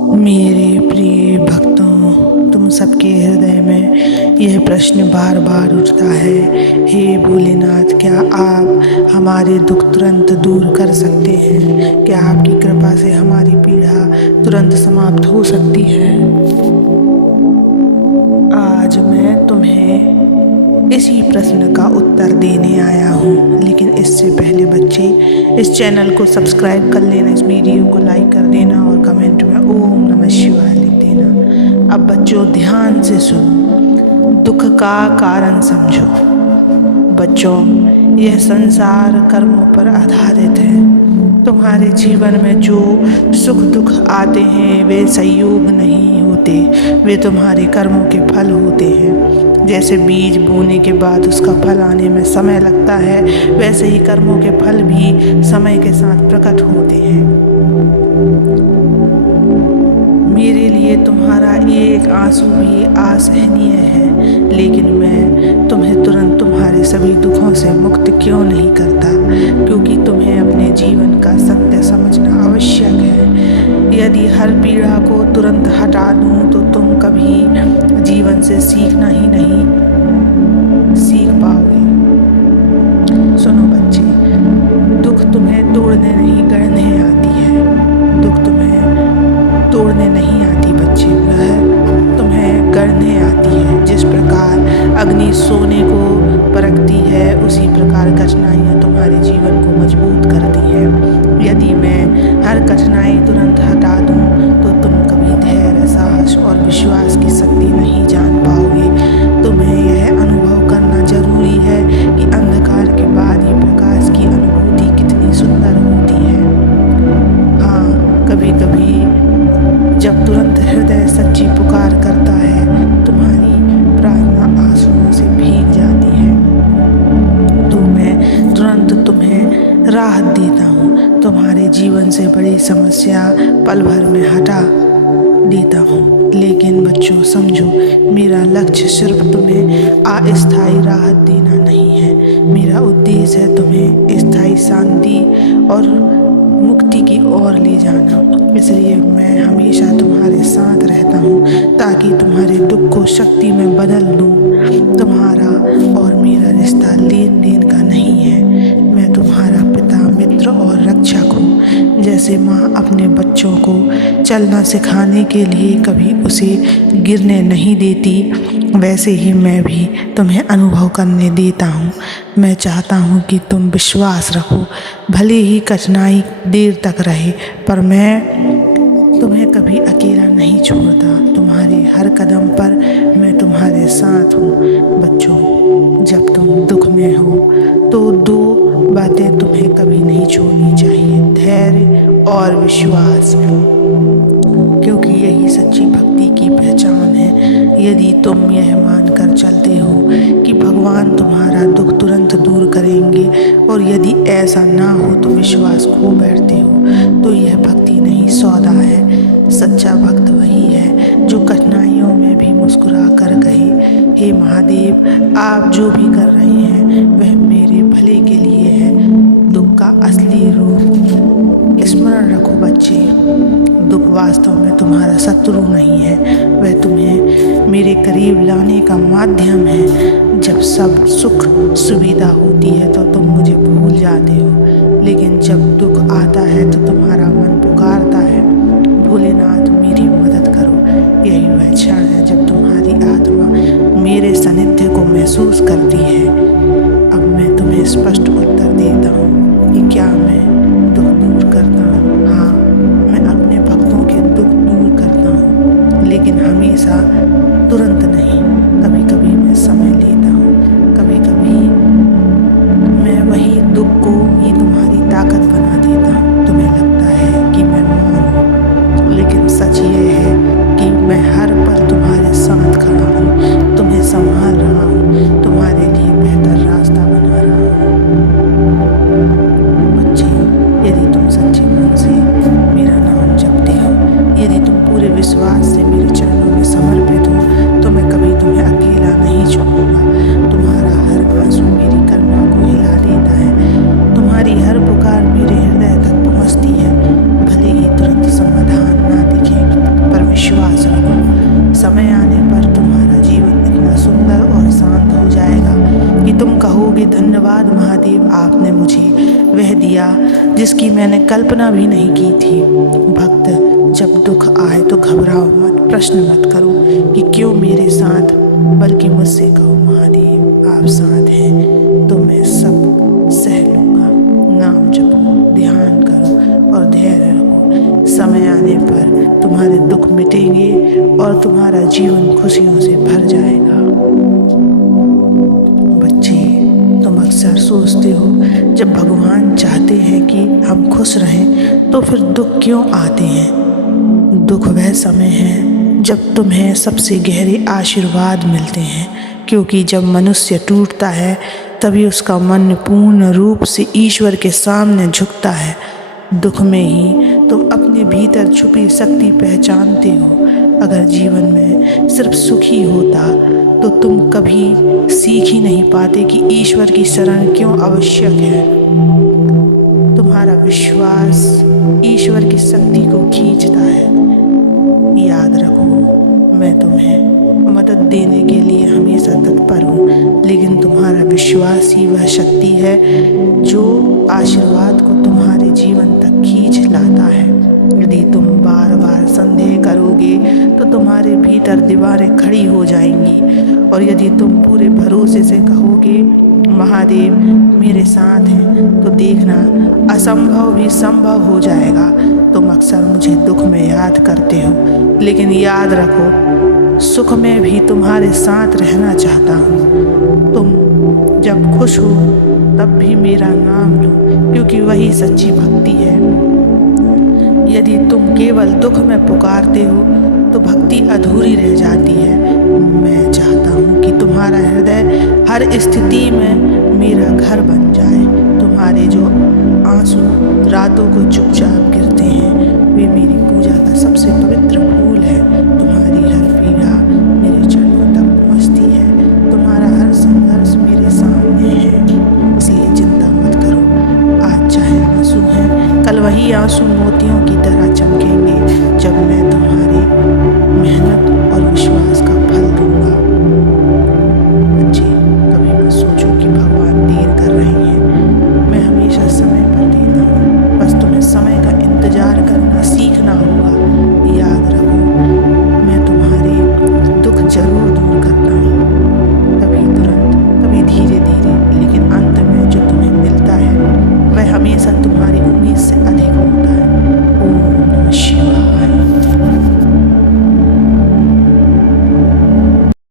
मेरे प्रिय भक्तों, तुम सबके हृदय में यह प्रश्न बार बार उठता है, हे भोलेनाथ, क्या आप हमारे दुख तुरंत दूर कर सकते हैं? क्या आपकी कृपा से हमारी पीड़ा तुरंत समाप्त हो सकती है? आज मैं तुम्हें इसी प्रश्न का उत्तर देने आया हूँ, लेकिन इससे पहले बच्चे इस चैनल को सब्सक्राइब कर लेना, इस वीडियो को लाइक कर देना और कमेंट में ओम नमः शिवाय लिख देना। अब बच्चों ध्यान से सुनो, दुख का कारण समझो। बच्चों, यह संसार कर्मों पर आधारित है। तुम्हारे जीवन में जो सुख दुख आते हैं वे संयोग नहीं होते, वे तुम्हारे कर्मों के फल होते हैं। जैसे बीज बोने के बाद उसका फल आने में समय लगता है, वैसे ही कर्मों के फल भी समय के साथ प्रकट होते हैं। मेरे लिए तुम्हारा एक आंसू भी असहनीय है, लेकिन मैं तुम्हें तुरंत तुम्हारे सभी दुखों से मुक्त क्यों नहीं करता? क्योंकि तुम्हें अपने जीवन का सत्य समझना आवश्यक है। यदि हर पीड़ा को तुरंत हटा दूं तो तुम कभी जीवन से सीखना ही नहीं सीख पाओगे। सुनो बच्चे, दुख तुम्हें तोड़ने नहीं गढ़ने आती है। दुख तुम्हें तोड़ने नहीं आती बच्चे, वह तुम्हें गढ़ने आती है। जिस प्रकार अग्नि सोने को परखती है, उसी प्रकार कठिनाइयाँ तुम्हारे जीवन को मजबूत करती है। यदि मैं हर कठिनाई तुरंत हटा दूं तो तुम कभी धैर्य, साहस और विश्वास की शक्ति नहीं जान पाओगे। तुम्हें यह अनुभव करना जरूरी है कि अंधकार के बाद ही प्रकाश की अनुभूति कितनी सुंदर होती है। हाँ, कभी कभी जब तुरंत हृदय सच्ची पुकार करता है, तुम्हारी प्रार्थना आंसुओं से भीग जाती है, तो मैं तुरंत तुम्हें राहत देता हूँ। तुम्हारे जीवन से बड़ी समस्या पल भर में हटा देता हूँ। लेकिन बच्चों समझो, मेरा लक्ष्य सिर्फ तुम्हें अस्थायी राहत देना नहीं है। मेरा उद्देश्य है तुम्हें स्थायी शांति और मुक्ति की ओर ले जाना। इसलिए मैं हमेशा तुम्हारे साथ रहता हूँ, ताकि तुम्हारे दुख को शक्ति में बदल दूँ। तुम्हारा और मेरा रिश्ता लेन देन का नहीं है। मैं तुम्हारा पिता, मित्र और रक्षक हूँ। जैसे माँ अपने बच्चों को चलना सिखाने के लिए कभी उसे गिरने नहीं देती, वैसे ही मैं भी तुम्हें अनुभव करने देता हूँ। मैं चाहता हूँ कि तुम विश्वास रखो, भले ही कठिनाई देर तक रहे, पर मैं तुम्हें कभी अकेला नहीं छोड़ता। तुम्हारे हर कदम पर मैं तुम्हारे साथ हूँ। बच्चों, जब तुम दुख में हो तो दो बातें तुम्हें कभी नहीं छोड़नी चाहिए, धैर्य और विश्वास, क्योंकि यही सच्ची भक्ति की पहचान है। यदि तुम यह मानकर चलते हो कि भगवान तुम्हारा दुख तुरंत दूर करेंगे, और यदि ऐसा ना हो तो विश्वास खो बैठते हो, तो यह भक्ति नहीं, सौदा है। सच्चा भक्त वही है जो कठिनाइयों में भी मुस्कुरा कर कहे, हे महादेव, आप जो भी कर रहे हैं वह मेरे भले के लिए है। दुख का असली रूप स्मरण रखो बच्चे, दुख वास्तव में तुम्हारा शत्रु नहीं है, वह तुम्हें मेरे करीब लाने का माध्यम है। जब सब सुख सुविधा होती है तो तुम मुझे भूल जाते हो, लेकिन जब दुख आता है तो तुम्हारा मन पुकारता है, भोलेनाथ मेरी मदद करो। यही वह क्षण है जब तुम्हारी आत्मा मेरे सानिध्य को महसूस करती है। अब मैं तुम्हें स्पष्ट उत्तर देता हूँ कि क्या मैं दुख दूर करता हूँ? हाँ, मैं अपने भक्तों के दुख दूर करता हूँ, लेकिन हमेशा तुरंत नहीं। कभी कभी मैं समय लेता हूँ, कभी कभी मैं वही दुख को ही तुम्हारी ताकत बना देता हूँ। तुम्हें लगता है कि मैं मौन हूँ, लेकिन सच ये है कि मैं हर पल तुम्हारे साथ खड़ा हूँ, तुम्हें संभाल रहा हूँ, तुम्हारे लिए बेहतर रास्ता बना रहा हूँ। बच्चे, यदि तुम सच्चे मन से मेरा नाम जपते हो, यदि तुम पूरे विश्वास से मेरे चरणों में समर्पित हो, तो मैं कभी तुम्हें अकेला नहीं छोड़ूंगा। तुम्हारा हर आंसू मेरी करुणा को हिला देता है, तुम्हारी हर पुकार मेरे हृदय तक पहुँचती है। भले ही तुरंत समाधान ना दिखे, कहोगे धन्यवाद महादेव, आपने मुझे वह दिया जिसकी मैंने कल्पना भी नहीं की थी। भक्त, जब दुख आए तो घबराओ मत, प्रश्न मत करो कि क्यों मेरे साथ, बल्कि मुझसे कहो महादेव आप साथ हैं तो मैं सब सह लूँगा। नाम जपो, ध्यान करो और धैर्य रखो। समय आने पर तुम्हारे दुख मिटेंगे और तुम्हारा जीवन खुशियों से भर जाएगा। बच्चे, तुम अक्सर सोचते हो जब भगवान चाहते हैं कि हम खुश रहें तो फिर दुख क्यों आते हैं। दुख वह समय है जब तुम्हें सबसे गहरे आशीर्वाद मिलते हैं, क्योंकि जब मनुष्य टूटता है तभी उसका मन पूर्ण रूप से ईश्वर के सामने झुकता है। दुख में ही तुम अपने भीतर छुपी शक्ति पहचानते हो। अगर जीवन में सिर्फ सुख ही होता तो तुम कभी सीख ही नहीं पाते कि ईश्वर की शरण क्यों आवश्यक है। तुम्हारा विश्वास ईश्वर की शक्ति को खींचता है। याद रखो, मैं तुम्हें मदद देने के लिए हमेशा तत्पर हूँ, लेकिन तुम्हारा विश्वास ही वह शक्ति है जो आशीर्वाद को तुम्हारे जीवन तक खींच लाता है। यदि तुम बार बार संदेह करोगे तो तुम्हारे भीतर दीवारें खड़ी हो जाएंगी, और यदि तुम पूरे भरोसे से कहोगे महादेव मेरे साथ हैं, तो देखना असंभव भी संभव हो जाएगा। तुम अक्सर मुझे दुख में याद करते हो, लेकिन याद रखो सुख में भी तुम्हारे साथ रहना चाहता हूँ। तुम जब खुश हो तब भी मेरा नाम लो, क्योंकि वही सच्ची भक्ति है। यदि तुम केवल दुख में पुकारते हो तो भक्ति अधूरी रह जाती है। मैं चाहता हूँ कि तुम्हारा हृदय हर स्थिति में मेरा घर बन जाए। तुम्हारे जो आंसू रातों को चुपचाप गिरते हैं वे मेरी पूजा का सबसे पवित्र फूल है। तुम्हारी हर पीड़ा मेरे चरणों तक पहुँचती है। तुम्हारा हर संघर्ष मेरे सामने है, इसलिए चिंता मत करो। आज चाहे आंसू हैं, कल वही आंसू मोतियों की तरह